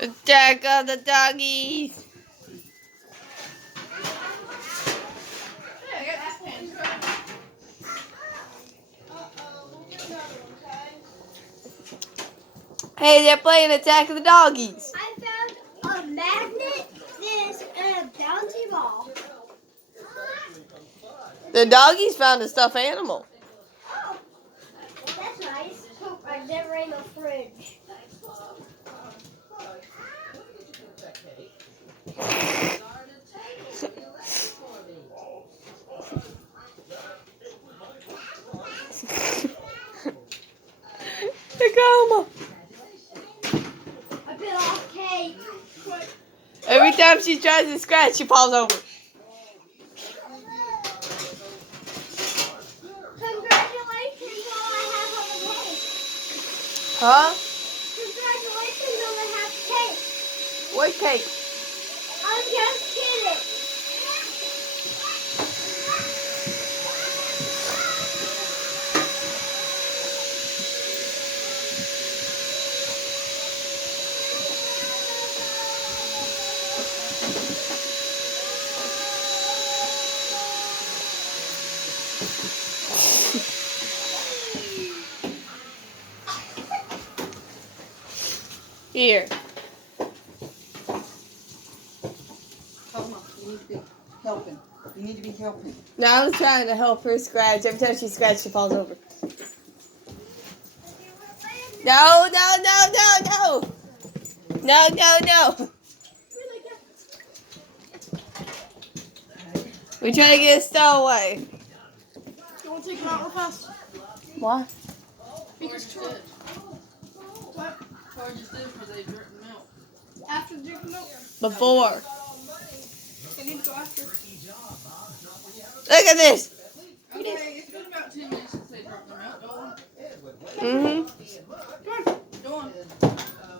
Attack of the doggies. Hey, they're playing Attack of the Doggies. I found a magnet, this, and a bouncy ball. The doggies found a stuffed animal. Oh, that's nice. I've never in the fridge. Tacoma. I bit off cake. Every time she tries to scratch, she falls over. Congratulations on I have on the cake. Huh? Congratulations on the half cake. What cake? I'm just kidding. Here. Toma, you need to be helping. You need to be helping. Now I was trying to help her scratch. Every time she scratches, she falls over. No, no, no, no, no. No, no, no. We're trying to get a stowaway. You want to take them out real fast? What? Because what? After drinking milk? Before. They need to go after. Look at this. Okay, it's been about 10 minutes since they dropped them out, don't Mm-hmm. Come